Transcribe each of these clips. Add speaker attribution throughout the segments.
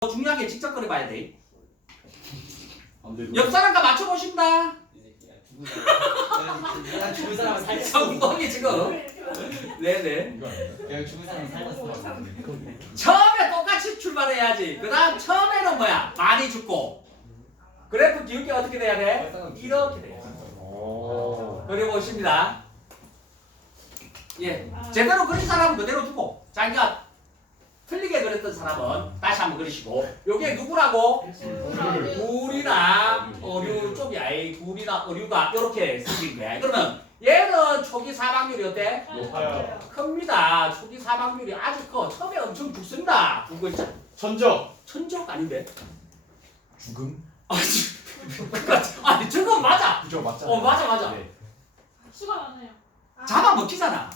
Speaker 1: 더 중요한 게 직접 그려봐야 돼.
Speaker 2: 안 돼.
Speaker 1: 옆 사람과 맞춰 보신다.
Speaker 3: 내가 죽은 사람은 살렸어.
Speaker 1: 성공이 지금. 네네.
Speaker 2: 이거 아니야?
Speaker 3: 내가 죽은 사람은 살렸어.
Speaker 1: 처음에 똑같이 출발해야지. 그 다음 처음에는 뭐야? 많이 죽고. 그래프 기울기 어떻게 돼야 돼? 이렇게 돼요.
Speaker 2: 오.
Speaker 1: 그려보십니다. 예. 제대로 그린 사람은 그대로 두고. 자기가 틀리게 그렸던 사람은 다시 한번 그리시고. 요게 누구라고? 굴이나 어류 쪽이야. 이 굴이나 어류가 이렇게 생긴 거야. 그러면 얘는 초기 사망률이 어때?
Speaker 2: 높아요.
Speaker 1: 큽니다. 초기 사망률이 아주 커. 처음에 엄청 죽습니다. 두 글자.
Speaker 2: 천적.
Speaker 1: 천적 아닌데?
Speaker 2: 죽음?
Speaker 1: 아니, 아니 저거 맞아.
Speaker 2: 그죠 맞잖아요.
Speaker 1: 어 맞아 맞아.
Speaker 2: 네.
Speaker 4: 수가 많아요.
Speaker 1: 잡아 먹히잖아.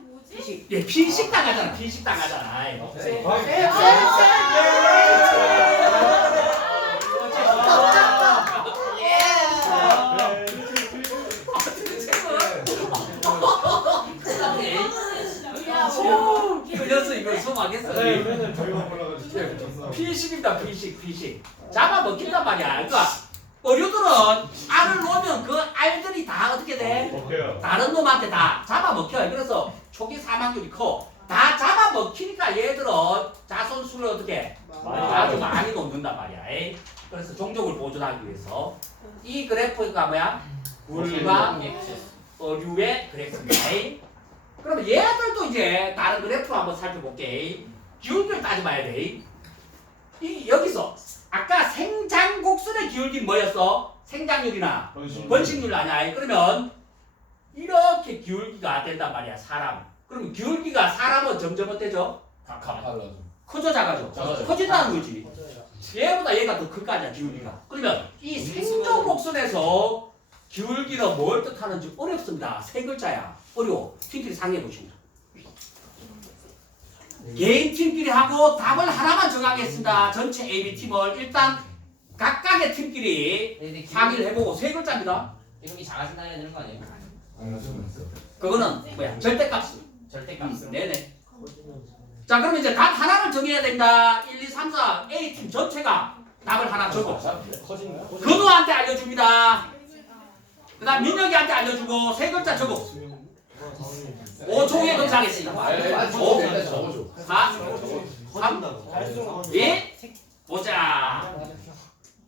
Speaker 4: 뭐지?
Speaker 1: 예, 피식 당 하잖아. 피식 당 하잖아.
Speaker 2: 네.
Speaker 1: 예. 그래서 이거 소망했어.
Speaker 2: 네, 저희만 몰라가지고
Speaker 1: 예.
Speaker 2: 졌어.
Speaker 1: 피식입니다. 피식, 피식. 잡아 먹힌단 말이야. 그러니까 어류들은 알을 놓으면 그 알들이 다 어떻게 돼?
Speaker 2: 오케이요.
Speaker 1: 다른 놈한테 다 잡아 먹혀요. 그래서 초기 사망률이 커. 다 잡아 먹히니까 얘들은 자손 수를 어떻게 아주 많이 놓는단 말이야. 에이. 그래서 종족을 보존하기 위해서 이 그래프가 뭐야? 굴과 어류의 그래프입니다. 에이. 그러면 얘들도 이제 다른 그래프 한번 살펴볼게. 기울기를 따져봐야 돼. 이 여기서 아까 생장곡선의 기울기는 뭐였어? 생장률이나
Speaker 2: 번식.
Speaker 1: 번식률 아니야. 그러면 이렇게 기울기가 된단 말이야. 사람. 그럼 기울기가 사람은 점점 어때죠?
Speaker 2: 달라져.
Speaker 1: 커져 작아져.
Speaker 2: 작아져.
Speaker 1: 커진다는 거지. 얘보다 얘가 더 클 거 아니야 기울기가. 그러면 이 생존 곡선에서 기울기는 뭘 뜻하는지 어렵습니다. 세 글자야. 어려워. 팀끼리 상의해 보십니다. 개인 팀끼리 하고 답을 하나만 정하겠습니다. 전체 AB 팀을 일단 각각의 팀끼리 상의를 해보고 세 글자입니다.
Speaker 3: 이름이 작아진다 해야 되는 거 아니에요?
Speaker 1: 그거는 뭐야? 절대값.
Speaker 3: 절대값으로.
Speaker 1: 네네. 자 그러면 이제 답 하나를 정해야 된다. 1, 2, 3, 4 A 팀 전체가 답을 하나 적어.
Speaker 2: 커진다.
Speaker 1: 근호한테 알려줍니다. 그다음 민혁이한테 알려주고 세 글자 적어. 5초 후에 검사하겠습니다. 5, 4, 3, 2, 보자.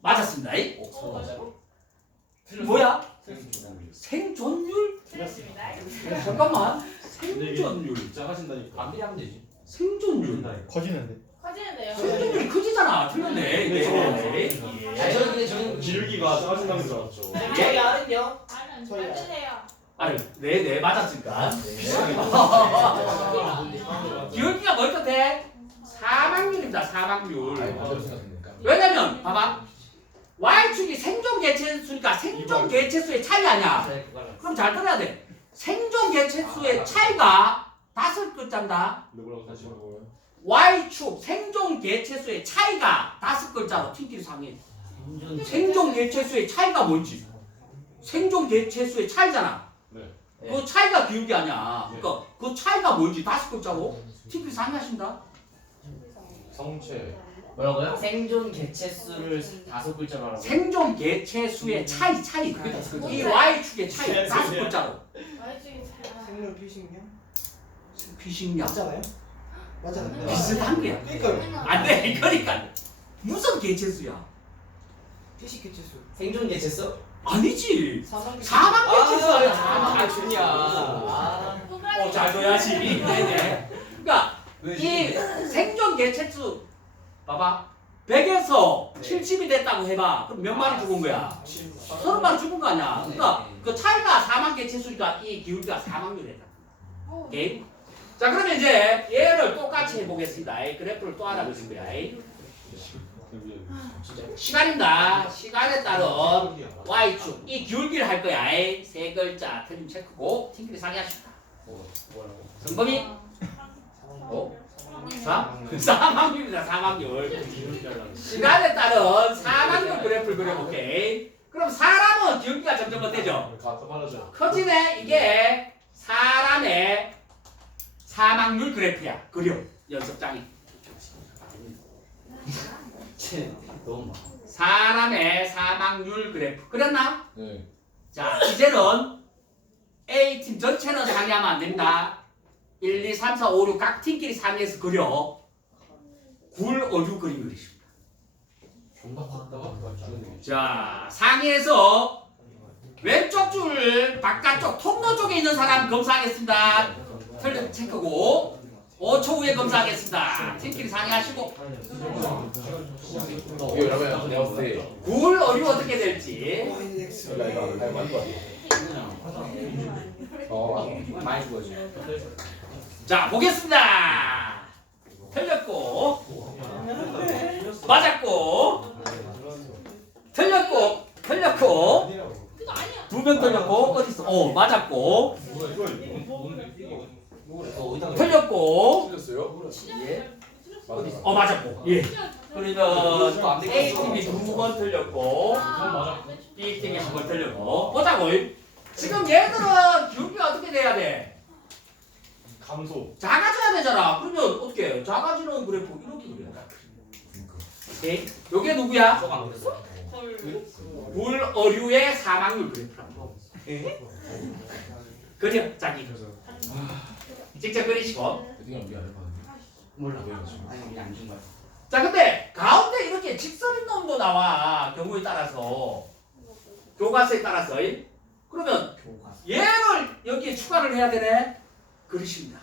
Speaker 1: 맞았습니다. 이. 뭐야? 생존율? 잠깐만. 생존율.
Speaker 2: 작아진다니까.
Speaker 3: 마무리 하면 되지.
Speaker 1: 생존율.
Speaker 2: 커지는데.
Speaker 4: 커지는데요.
Speaker 1: 생존율이 커지잖아. 틀렸네. 네.
Speaker 3: 아, 저는 근데 저는
Speaker 2: 기울기가 작아진다는 줄 알았죠.
Speaker 3: 저희 알은요.
Speaker 4: 알면 알려주세요.
Speaker 1: 아니, 네, 네, 맞았으니까. 기울기가 뭘 뜻해? 사망률입니다. 사망률. 왜냐면 봐봐. y축이 생존 개체수니까 생존 개체수의 차이 아니야. 그럼 잘 들어야 돼. 생존 개체수의 차이가 다섯 글자입니다.
Speaker 2: 누구라고 다시 물어보면?
Speaker 1: y축 생존 개체수의 차이가 다섯 글자로 팀끼리 상해. 생존 개체수의 차이가 뭔지. 생존 개체수의 차이잖아.
Speaker 2: 네.
Speaker 1: 그 차이가 기울기 아니야. 그러니까 그 차이가 뭔지 다섯 글자로 팀끼리 상의하신다.
Speaker 2: 성체.
Speaker 3: 뭐라고요? 생존 개체 수를 다섯 글자로 하라고.
Speaker 1: 생존 개체 수의 차이 차이. 이 y축의 차이 다섯 글자로.
Speaker 4: 말중에 잘.
Speaker 5: 생물 피싱이요?
Speaker 1: 피식량.
Speaker 5: 맞잖아요? 맞잖아요.
Speaker 1: 비슷한 거야.
Speaker 5: 그러니까
Speaker 1: 안 돼. 그러니까 무슨 개체 수야?
Speaker 5: 피식 개체수.
Speaker 3: 생존 개체 수?
Speaker 1: 아니지.
Speaker 5: 사망
Speaker 1: 사망 개체수야.
Speaker 3: 아,
Speaker 1: 사망.
Speaker 3: 주냐. 아.
Speaker 1: 어, 잘 둬야지. 네네. 그러니까 이 생존 개체수 봐봐. 100에서 70이 됐다고 해봐. 그럼 몇 마리 죽은 거야? 서른 마리 죽은 거 아니야? 그러니까 그 차이가 사망 개체수니까 이 기울기가 사망률이다. 오케이? 자 그러면 이제 얘를 똑같이 해보겠습니다. 이 그래프를 또 하나 그릴 거야. 이. 시간입니다. 시간에 따른 y축 이 기울기를 할 거야. 이. 세 글자 틀림 체크고 팀끼리 상의하십니다. 성범이 어? 사? 사망률이다 사망률 시간에 따른 사망률 그래프를 그려볼게 그럼 사람은 기울기가 점점 어때죠? 커지네 이게 사람의 사망률 그래프야 그려 연습장이
Speaker 3: 너무 많아.
Speaker 1: 사람의 사망률 그래프. 그렸나?
Speaker 2: 네.
Speaker 1: 자 이제는 A팀 전체는 상의하면 안 된다. 1, 2, 3, 4, 5, 6 각 팀끼리 상의해서 그려. 굴 어류 그림 그리십니다.
Speaker 2: 존나 봤다가 그걸 주는
Speaker 1: 자 상의해서 왼쪽 줄 바깥쪽 통로 쪽에 있는 사람 검사하겠습니다. 틀린 체크고 5초 후에 검사하겠습니다 팀끼리 상의하시고
Speaker 2: 이거
Speaker 1: 때굴 어류 어떻게 될지. 자 보겠습니다 틀렸고 맞았고 틀렸고 틀렸고. 두 명 틀렸고 어디 있어? 어 맞았고 틀렸고
Speaker 2: 틀렸어요?
Speaker 1: 예. 어 맞았고 예
Speaker 4: 진짜
Speaker 1: 그러면 A 팀이 두 번 틀렸고
Speaker 4: 아,
Speaker 1: B 팀이 한 번 틀렸고 보자고 지금 얘들은 기울기가 어떻게 돼야 돼?
Speaker 2: 감소.
Speaker 1: 작아져야 되잖아. 그러면 어떻게 해요? 작아지는 그래프 이렇게 그려야 돼. 오케이. 요게 누구야? 물 어류의 사망률 그래프라고. 그려 자기. 직접 그리시고.
Speaker 2: 어디가 우리 안 해봤는데.
Speaker 3: 몰라. 아니 그냥 안준 거야.
Speaker 1: 자 근데 가운데 이렇게 직선인 놈도 나와 경우에 따라서 교과서에 따라서 그러면
Speaker 3: 교과서.
Speaker 1: 얘를 여기에 추가를 해야 되네. 그리십니다.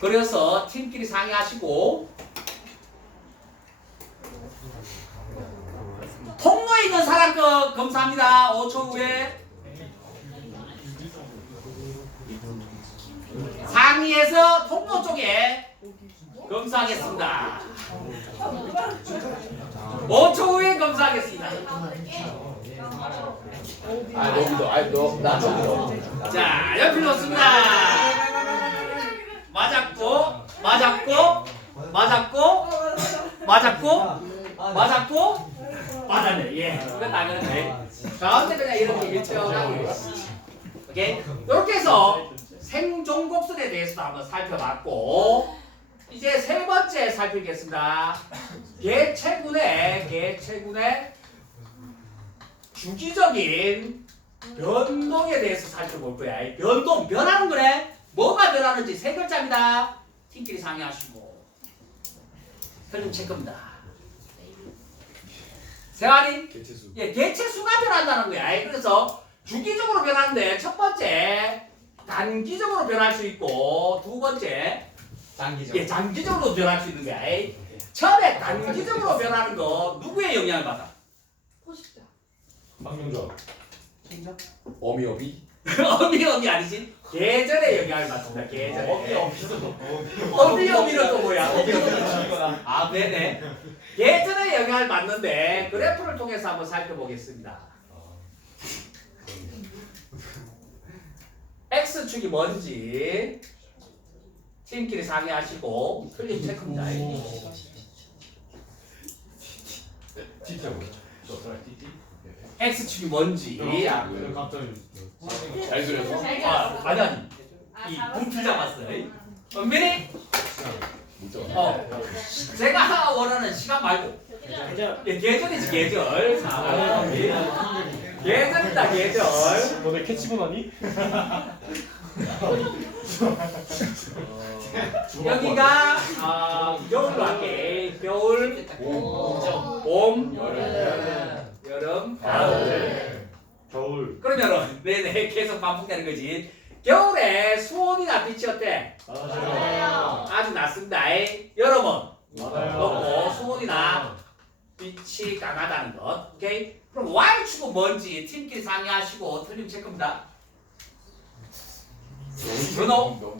Speaker 1: 그래서 팀끼리 상의하시고 통로에 있는 사람 거 검사합니다. 5초 후에 상의해서 통로 쪽에 검사하겠습니다. 5초 후에 검사하겠습니다.
Speaker 2: 아, 너 믿어. 아, 너, 나 믿어.
Speaker 1: 자, 연필 넣습니다. 맞았고, 맞았고, 맞았고, 맞았고, 맞았고, 맞았네. 예, 끝나 그런데 가운데 그냥 이렇게 일정하게. 오케이. 이렇게 해서 생종곡선에 대해서도 한번 살펴봤고, 이제 세 번째 살피겠습니다. 개체군의 개체군의 주기적인 변동에 대해서 살펴볼 거야. 이 변동, 변하는 거래. 뭐가 변하는지 세 글자입니다. 팀끼리 상의하시고. 틀림 체크입니다. 세환이,
Speaker 2: 개체수.
Speaker 1: 예, 개체 수가 변한다는 거야. 예, 그래서 주기적으로 변하는데 첫 번째 단기적으로 변할 수 있고 두 번째
Speaker 3: 장기적.
Speaker 1: 예, 장기적으로 변할 수 있는 거야. 예. 처음에 단기적으로 변하는 거 누구의 영향을 받아?
Speaker 4: 포식자.
Speaker 2: 박명준.
Speaker 5: 정답.
Speaker 2: 어미어비.
Speaker 1: 어미 어미 아니지? 계절의 영향을 받습니다. 계절의. 어미 어미는 또 뭐야? 어미 어미. 아 네네. 계절의 영향을 받는데 그래프를 통해서 한번 살펴보겠습니다. X 축이 뭔지 팀끼리 상의하시고 틀림 체크입니다.
Speaker 2: 티티야 뭐야?
Speaker 1: x 축이 뭔지. 아,
Speaker 2: 잘 그려서?
Speaker 1: 아 아니 아니. 이 분필 잡았어요. 은빈이 어. 제가 원하는 시간 말고. 예, 계절이지 계절. 아, 계절이다 계절.
Speaker 2: 너네 캐치본 하니?
Speaker 1: 여기가 아, 겨울로 할게. 겨울, 봄, 여름, 가을.
Speaker 2: 겨울.
Speaker 1: 그러면은 네네 계속 반복되는 거지. 겨울에 수온이나 빛이 어때? 아주 낮습니다. 여름은 높고 수온이나 빛이 강하다는 것. 오케이? 그럼 Y축은 뭔지 팀끼리 상의하시고 틀림 체크입니다. 변호?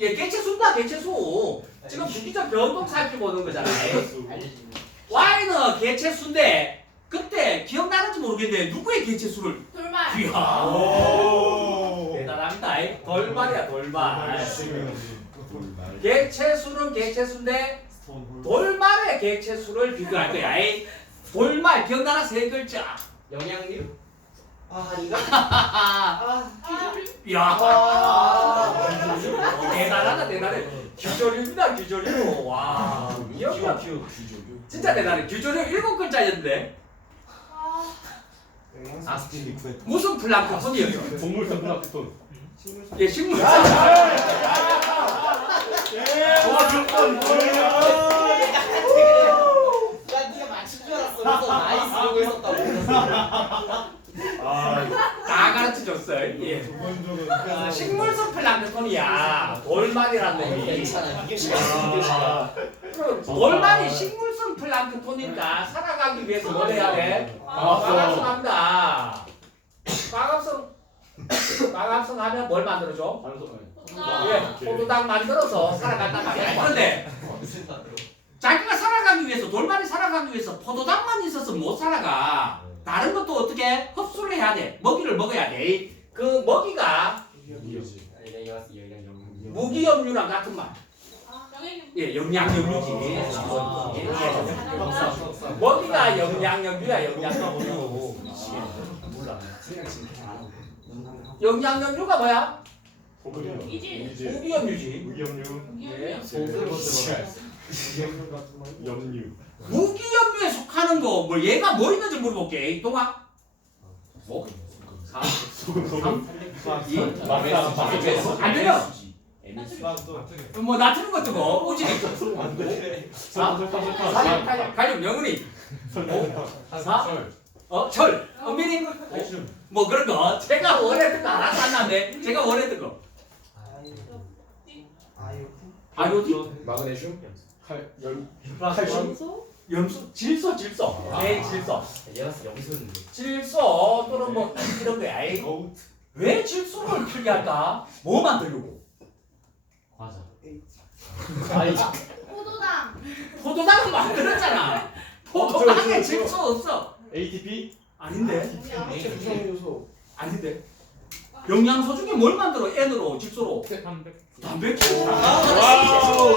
Speaker 1: 예, 개체수다 개체수. 지금 주기적 변동 살펴보는 거잖아요. Y는 개체수인데 그때 기억나는지 모르겠는데 누구의 개체수를
Speaker 4: 돌말.
Speaker 1: 이야 대단합니다. 돌발이야 돌발. 개체수는 개체수인데 돌말의 개체 수를 비교할 거야. 에이, 돌말 기억나나 세 글자.
Speaker 3: 영향력.
Speaker 5: 아, 이거?
Speaker 1: 하하.
Speaker 5: 아,
Speaker 1: 이야.
Speaker 5: 아.
Speaker 1: 대단하다 대단해. 규절입니다 규절이로. 와. 여기가 진짜 대단해. 규조력 일곱 글자였는데
Speaker 3: 아스틴
Speaker 1: 무슨 플랑크톤이었어?
Speaker 2: 동물성 플라크톤.
Speaker 5: 식물성
Speaker 1: 예, 식물.
Speaker 2: 와 좋다.
Speaker 5: 야 네가 맞힌 줄 알았어 그래서 나이스 이러고 있었다고
Speaker 1: 아다 가르쳐 줬어요. 예.
Speaker 2: 두번
Speaker 1: 식물성 플랑크톤이야. 돌말이라는 놈이.
Speaker 5: 괜찮아 이게
Speaker 2: 아,
Speaker 1: 그럼 돌말이 식물성 플랑크톤이니까 살아가기 위해서 뭘 해야 돼?
Speaker 2: 나왔어.
Speaker 1: 과갑성합니다. 과갑성 과갑성 하면 뭘 만들어줘? 예, 포도당 만들어서 살아간단 말이야. 그런데 자기가 살아가기 위해서 돌말이 살아가기 위해서 포도당만 있어서 못 살아가. 다른 것도 어떻게 흡수를 해야 돼. 먹이를 먹어야 돼. 그 먹이가 무기염류랑 같은 말. 예, 영양염류지. 먹이가 영양염류야, 영양염류. 영양염류가 뭐야?
Speaker 4: 이지.
Speaker 2: 이제
Speaker 1: 무기염류지.
Speaker 2: 무기염류,
Speaker 1: 예.
Speaker 2: 염류.
Speaker 1: 무기염류에 속하는 거, 뭐 얘가 뭐 있는지 물어볼게. 동아. 뭐? 사.
Speaker 2: 소금 소금.
Speaker 1: 이.
Speaker 2: 마사 마사.
Speaker 1: 안 들려? 뭐 나트륨 같은 거, 우지.
Speaker 2: 안돼.
Speaker 1: 사. 칼륨, 칼륨, 명은이.
Speaker 2: 설탕.
Speaker 1: 사. 어, 철. 은빈이. 뭐 그런 거. 제가 원했던 거 알아서 안 나는데, 제가 원했던 거.
Speaker 5: 아이오틴?
Speaker 2: 마그네슘. 칼열
Speaker 5: 원소
Speaker 1: 염소, 질소, 질소. 네, 질소.
Speaker 3: 얘가 여기서 있는데
Speaker 1: 질소 또는 뭐 이런 거야. 에이,
Speaker 2: 거우.
Speaker 1: 왜 질소를 필게 할까? 뭐 만들려고?
Speaker 3: 과자
Speaker 2: 아니
Speaker 4: 포도당.
Speaker 1: 포도당은 만들었잖아. 포도당에 질소 없어.
Speaker 2: ATP.
Speaker 1: 아닌데?
Speaker 5: 생성 요소
Speaker 1: 아닌데? 영양소 중에 뭘 만들어? N으로, 질소로. 단백질.
Speaker 2: 와우.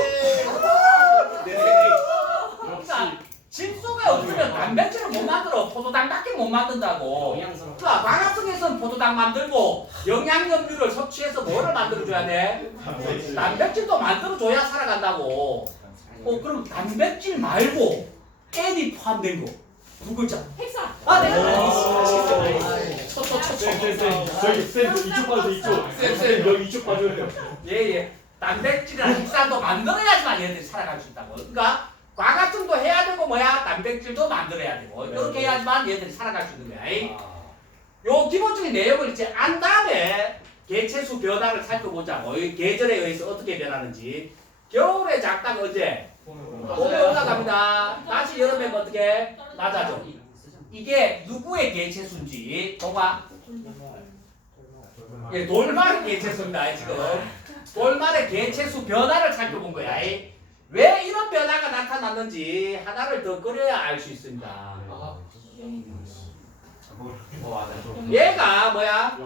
Speaker 1: 그러니까 질소가 없으면 단백질을 못 만들어. 포도당밖에 못 만든다고.
Speaker 3: 영양소로
Speaker 1: 그러니까 과학성에서는 포도당 만들고 영양염류를 섭취해서 뭐를 만들어줘야 돼? 단백질도 만들어줘야 살아간다고. 어 그럼 단백질 말고 N이 포함된 거. 두 글자.
Speaker 4: 핵산.
Speaker 1: 아 네.
Speaker 2: 쌤쌤쌤 저희 쌤 이쪽 빠져 이쪽. 쌤쌤 여기 이쪽 빠져야 돼요.
Speaker 1: 예예. 단백질이랑 핵산도 만들어야지만 얘들이 살아갈 수 있다고. 그러니까 과학성도 해야 되고 뭐야 단백질도 만들어야 되고 이렇게 해야지만 얘들이 살아갈 수 있는 거야. 이. 요 기본적인 내용을 이제 안 다음에 개체수 변화를 살펴보자고. 이 계절에 의해서 어떻게 변하는지. 겨울에 작다가 어제 봄에 올라갑니다. 다시 여름에 뭐 어떻게 낮아져. 이게 누구의 개체수인지 동화 예, 돌말 개체수입니다 지금. 돌말의 개체수 변화를 살펴본 거야. 이. 왜 이런 변화가 나타났는지 하나를 더 그려야 알 수 있습니다. 얘가 뭐야?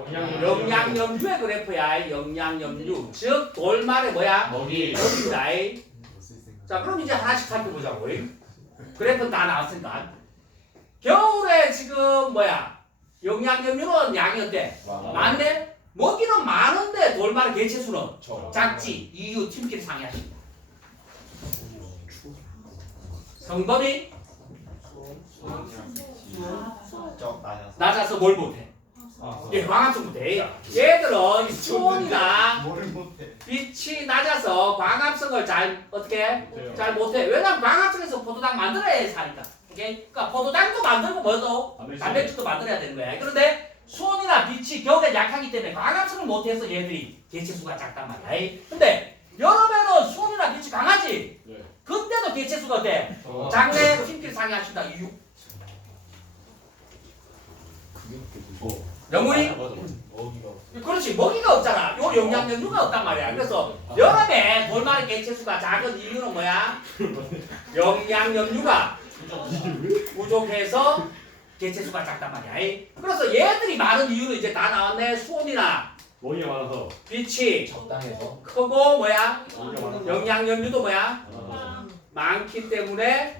Speaker 1: 영양염류의 그래프야. 영양염류. 즉 돌말의 뭐야?
Speaker 3: 먹이
Speaker 1: 여기다. 자 그럼 이제 하나씩 살펴보자고. 그래프 다 나왔으니까. 겨울에 지금 뭐야? 영양염류는 양이 어때? 많네? 먹이는 많은데 돌말의 개체수는 작지. 이유 팀끼리 상의하십니다. 성범이 낮아서 뭘 못해? 어. 예, 광합성분 돼요. 얘들은 수온이랑 뭐를 못해. 빛이 낮아서 광합성을 잘 어떻게 잘 못해. 왜냐면 광합성에서 포도당 만들어야 해, 살이다. 오케이? 그러니까 포도당도 만들고 뭐도 단백질도 만들어야 되는 거야. 그런데 수온이나 빛이 겨울에 약하기 때문에 광합성을 못해서 얘들이 개체수가 작단 말이야. 근데 여름에는 수온이나 빛이 강하지.
Speaker 2: 네.
Speaker 1: 근데도 개체수가 어때? 장래 힘길 상해합시다. 영훈이? 그렇지 먹이가 없잖아. 요 영양염류가 없단 말이야. 그래서 여름에 돌말의 개체수가 작은 이유는 뭐야? 영양염류가 부족해서 개체수가 작단 말이야. 이. 그래서 얘들이 많은 이유는 이제 다 나왔네. 수온이나
Speaker 2: 먹이가 많아서.
Speaker 1: 빛이
Speaker 3: 적당해서
Speaker 1: 크고 뭐야? 영양염류도 뭐야?
Speaker 2: 아,
Speaker 1: 많기 때문에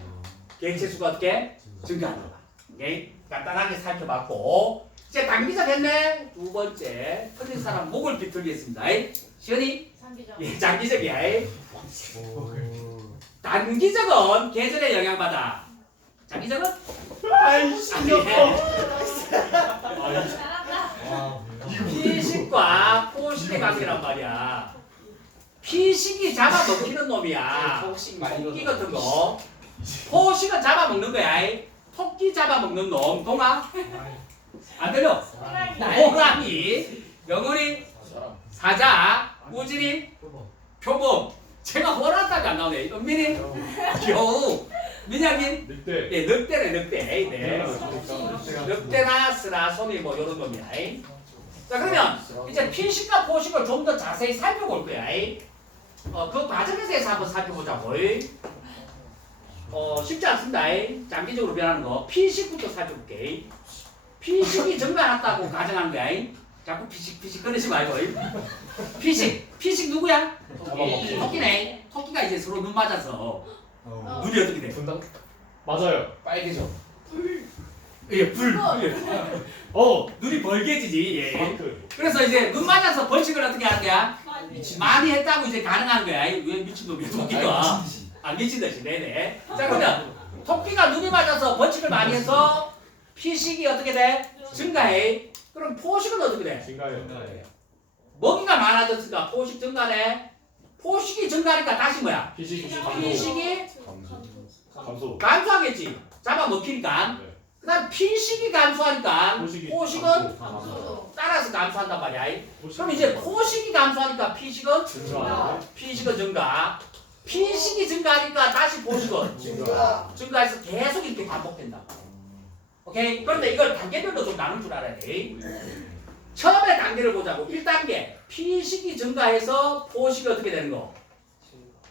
Speaker 1: 개체수가 어떻게 증가한다. 오케이? 간단하게 살펴봤고 이제 단기적 했네. 두 번째 틀린 사람 목을 비틀겠습니다. 시연이
Speaker 4: 상기적.
Speaker 1: 예, 장기적이야. 이. 단기적은 계절에 영향받아. 장기적은
Speaker 2: 아이씨
Speaker 4: 잘한다.
Speaker 1: 피식과 포식의 관계란 말이야. 피식이 잡아먹히는 놈이야.
Speaker 5: 많이
Speaker 1: 토끼 같은 거. 포식은 잡아먹는 거야. 이. 토끼 잡아먹는 놈. 동아? 안 들려? 호랑이, 영훈이, 사자, 우진이, 표범. 제가 호랑이까지 안 나오네. 은민이, 겨우. 민양이,
Speaker 2: 늑대
Speaker 1: 예, 늑대네, 늑대. 네. 늑대나 쓰나 소미 뭐 이런. 이. 자 그러면 이제 피식과 포식을 좀 더 자세히 살펴볼 거야. 이. 어, 그 과정에서 한번 살펴보자고. 이. 어, 쉽지 않습니다. 이. 장기적으로 변하는 거. 피식부터 살펴볼게. 이. 피식이 증가했다고 가정한 거야. 이. 자꾸 피식 피식 꺼내지 말고. 이. 피식 피식 누구야?
Speaker 2: 잡아먹기.
Speaker 1: 토끼네. 토끼가 이제 서로 눈 맞아서
Speaker 4: 어.
Speaker 1: 눈이 어떻게 돼?
Speaker 2: 분당 맞아요
Speaker 5: 빨개져.
Speaker 1: 예, 불. 예.
Speaker 2: 어
Speaker 1: 눈이 벌게지지. 예.
Speaker 2: 마크
Speaker 1: 그래서 이제 눈 맞아서 벌칙을 어떻게 하는 거야?
Speaker 4: 미친.
Speaker 1: 많이 했다고 이제 가능한 거야. 이 왜 미친놈이야 토끼가? 아 미친 듯이 네네. 자 그러면 토끼가 눈이 맞아서 벌칙을 많이 해서 피식이 어떻게 돼? 증가해. 그럼 포식은 어떻게 돼?
Speaker 2: 증가요
Speaker 1: 먹이가 많아졌으니까 포식 증가네. 포식이 증가하니까 다시 뭐야?
Speaker 2: 피식 감소
Speaker 1: 피식이
Speaker 2: 감소
Speaker 1: 감소하겠지. 잡아 먹히니까.
Speaker 2: 네.
Speaker 1: 그다음 피식이 감소하니까
Speaker 2: 포식이
Speaker 1: 포식은
Speaker 2: 감소.
Speaker 1: 따라서 감소한단 말이야. 그럼 이제 포식이 감소하니까 피식은
Speaker 2: 증가
Speaker 1: 피식은 증가. 피식이 증가하니까 다시 포식은
Speaker 5: 증가.
Speaker 1: 증가해서 계속 이렇게 반복된다. 오케이? 그런데 이걸 단계별로 좀 나눌 줄 알아야 돼. 처음에 단계를 보자고. 1단계. 피식이 증가해서 포식이 어떻게 되는 거?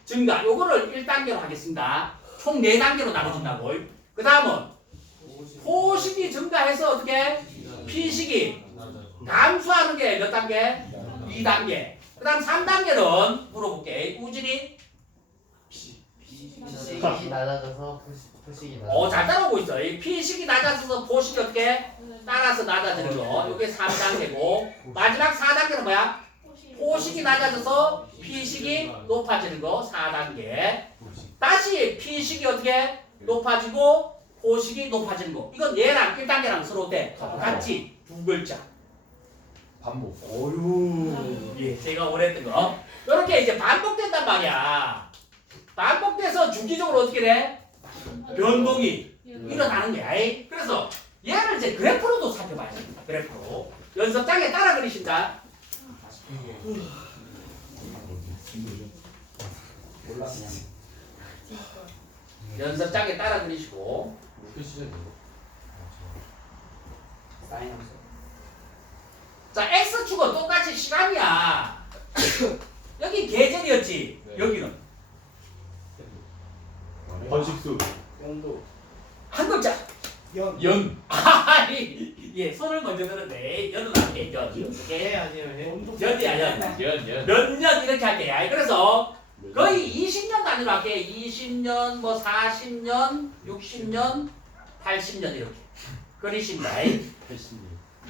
Speaker 1: 증가. 요거를 1단계로 하겠습니다. 총 4단계로 나눠준다고. 그 다음은 포식이 증가해서 어떻게? 피식이 감소하는 게 몇 단계? 2단계. 그 다음 3단계는 물어볼게. 우진이?
Speaker 3: 낮아져서 낮아.
Speaker 1: 어, 잘 따라오고 있어. 이 피식이 낮아져서 포식이 어떻게? 따라서 낮아지는 거. 이게 3단계고. 마지막 4단계는 뭐야? 포식이 낮아져서 피식이 높아지는 거. 4단계. 다시 피식이 어떻게? 높아지고 포식이 높아지는 거. 이건 얘랑 1단계랑 서로 때 같이 두 글자.
Speaker 5: 반복.
Speaker 1: 어유. 예, 제가 오래 했던 거. 이렇게 이제 반복된단 말이야. 반복돼서 주기적으로 어떻게 돼? 변동이 일어나는 거야. 이. 그래서 얘를 이제 그래프로도 살펴봐야 됩니다. 그래프로. 연습장에 따라 그리신다. 연습장에 따라 그리시고. 자, X축은 똑같이 시간이야. 여기 계절이었지.
Speaker 2: 네.
Speaker 1: 여기는.
Speaker 2: 번식수
Speaker 5: 연도.
Speaker 1: 한 글자.
Speaker 5: 연.
Speaker 2: 연
Speaker 1: 아이, 예, 손을 먼저 들었네. 연은 할게, 연. 오케이?
Speaker 5: 아니에요.
Speaker 1: 연이야, 연.
Speaker 2: 연 연
Speaker 1: 몇 년 이렇게 할게. 야, 그래서 거의 20년 단위로 할게. 20년, 뭐 40년, 60년, 80년 이렇게. 그리십니다.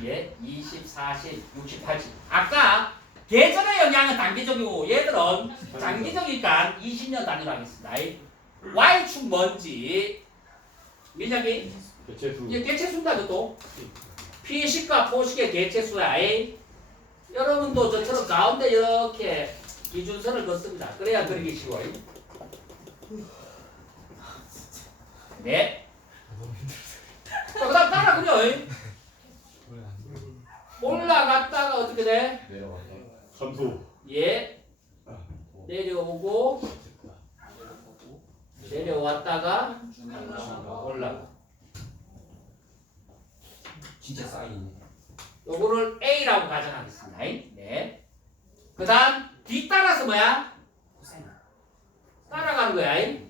Speaker 1: 예, 20, 40, 60, 80. 아까 계절의 영향은 단기적이고 얘들은 장기적이니까 20년 단위로 하겠습니다. Y축 뭔지 민혁이
Speaker 2: 개체수
Speaker 1: 이게 개체수다 이것도 피식과 포식의 개체수야. 이. 여러분도 저처럼 가운데 이렇게 기준선을 긋습니다. 그래야 그리기 쉬워요. 네. 자, 그 다음 따라 그려. 이. 올라갔다가 어떻게 돼?
Speaker 2: 감소
Speaker 1: 예. 내려오고 내려왔다가 올라가.
Speaker 5: 진짜 쌓이네.
Speaker 1: 요거를 A라고 가정하겠습니다. 네. 그 다음 뒤따라서 뭐야? 따라가는 거야.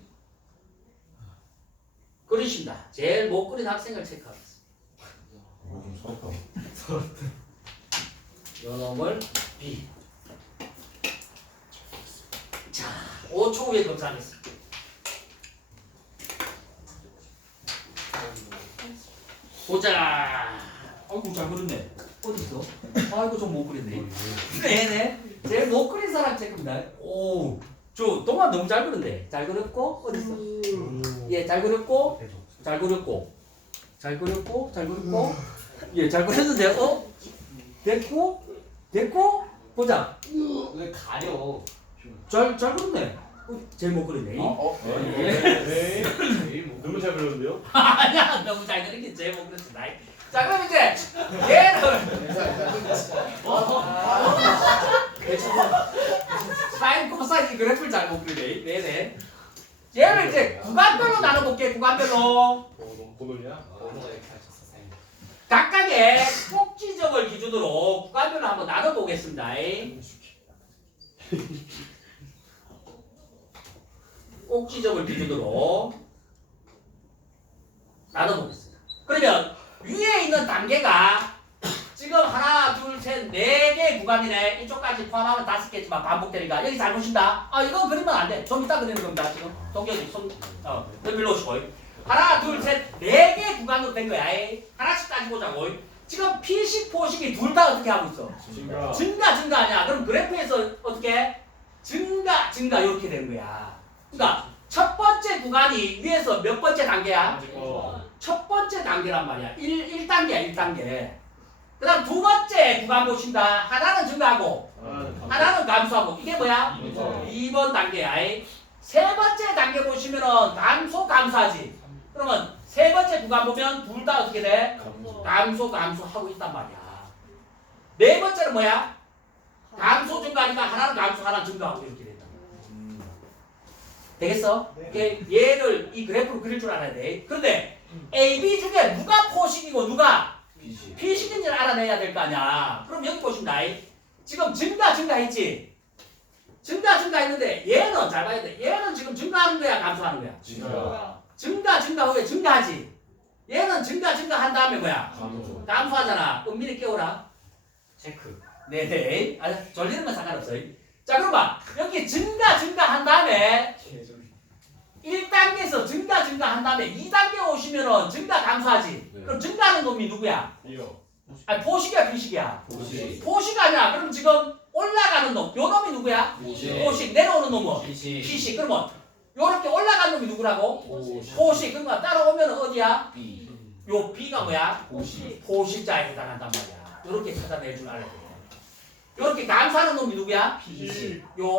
Speaker 1: 그리십니다. 제일 못 그린 학생을 체크하겠습니다. 요 놈을 B. 자, 5초 후에 검사하겠습니다. 보자. 아이고 잘 그렸네. 어디 있어? 아이고 좀 못 그렸네. 네네. 제일 못 그린 사람 체크입니다. 오, 저 동안 너무 잘 그렸네. 잘 그렸고 어딨어? 예, 잘 그렸고 잘 그렸고 잘 그렸고 잘 그렸고 예, 잘 그렸는데 어? 됐고 됐고 보자.
Speaker 5: 왜 가려?
Speaker 1: 잘 잘 그렸네. 어, 제일 못 그리네.
Speaker 2: 네. 너무 잘 그렸는데요?
Speaker 1: 아니야, 너무 잘 그린 게 제일 못 그렸어. 나이. 자, 그럼 이제 얘를 사인 코사인 그래프를 잘못 그리네. 네네. 얘를 이제 구간별로 나눠볼게. 구간별로.
Speaker 2: 어, 너무 고놀이야?
Speaker 5: 쌤.
Speaker 1: 각각의 꼭지점을 기준으로 구간별로 한번 나눠보겠습니다. 꼭지점을 기준으로 나눠보겠습니다. 그러면 위에 있는 단계가 지금 하나, 둘, 셋, 네 개의 구간이네. 이쪽까지 포함하면 다섯 개지만 반복되니까 여기 잘 보신다. 아 이거 그리면 안 돼. 좀 이따 그리는 겁니다. 지금 동경이 손, 어, 일로 오시고. 하나, 둘, 셋, 네 개의 구간으로 된 거야. 에이. 하나씩 따지 보자고. 지금 P식, 포식이 둘 다 어떻게 하고 있어?
Speaker 2: 진가.
Speaker 1: 증가, 증가하냐? 그럼 그래프에서 어떻게? 증가, 증가 이렇게 되는 거야. 그러니까 첫 번째 구간이 위에서 몇 번째 단계야?
Speaker 2: 어.
Speaker 1: 첫 번째 단계란 말이야. 1, 1단계야, 1단계. 그 다음 두 번째 구간 보신다. 하나는 증가하고, 하나는 감소하고. 이게 뭐야?
Speaker 2: 이번.
Speaker 1: 2번 단계야. 이. 세 번째 단계 보시면은 감소, 감소하지. 그러면 세 번째 구간 보면 둘 다 어떻게 돼? 감소, 감소하고 있단 말이야. 네 번째는 뭐야? 감소 증가하니까 하나는 감소, 하나는 증가하고 이렇게 된다. 되겠어? 이게 얘를 이 그래프로 그릴 줄 알아야 돼. 그런데 A, B 중에 누가 포식이고 누가 P식인지를 알아내야 될 거 아니야. 그럼 여기 보신다. 지금 증가, 증가했지? 증가, 증가했는데 얘는 잘 봐야 돼. 얘는 지금 증가하는 거야, 감소하는 거야?
Speaker 2: 진가.
Speaker 1: 증가, 증가 후에 증가하지. 얘는 증가, 증가한 다음에 뭐야?
Speaker 2: 감소.
Speaker 1: 감소하잖아. 은밀히 깨워라.
Speaker 3: 체크.
Speaker 1: 네네. 아, 졸리는 건 상관없어요. 자, 그럼 봐. 여기 증가, 증가한 다음에 1단계에서 증가, 증가 한 다음에 2단계 오시면은 증가, 감소하지.
Speaker 2: 네.
Speaker 1: 그럼 증가하는 놈이 누구야?
Speaker 2: 이요.
Speaker 1: 아니, 포식이야, 비식이야?
Speaker 2: 보시.
Speaker 1: 포식 아니야. 그럼 지금 올라가는 놈. 요 놈이 누구야?
Speaker 2: 보시.
Speaker 1: 포식. 내려오는 놈은?
Speaker 3: 피시.
Speaker 1: 피식. 그러면 요렇게 올라간 놈이 누구라고?
Speaker 2: 보시.
Speaker 1: 포식. 그러면 따라오면 어디야?
Speaker 3: B.
Speaker 1: 요 B가 뭐야?
Speaker 2: 보시.
Speaker 1: 포식자에 해당한단 말이야. 요렇게 찾아낼 줄 알아야 돼. 요렇게 감소하는 놈이 누구야?
Speaker 2: 피시.
Speaker 1: 요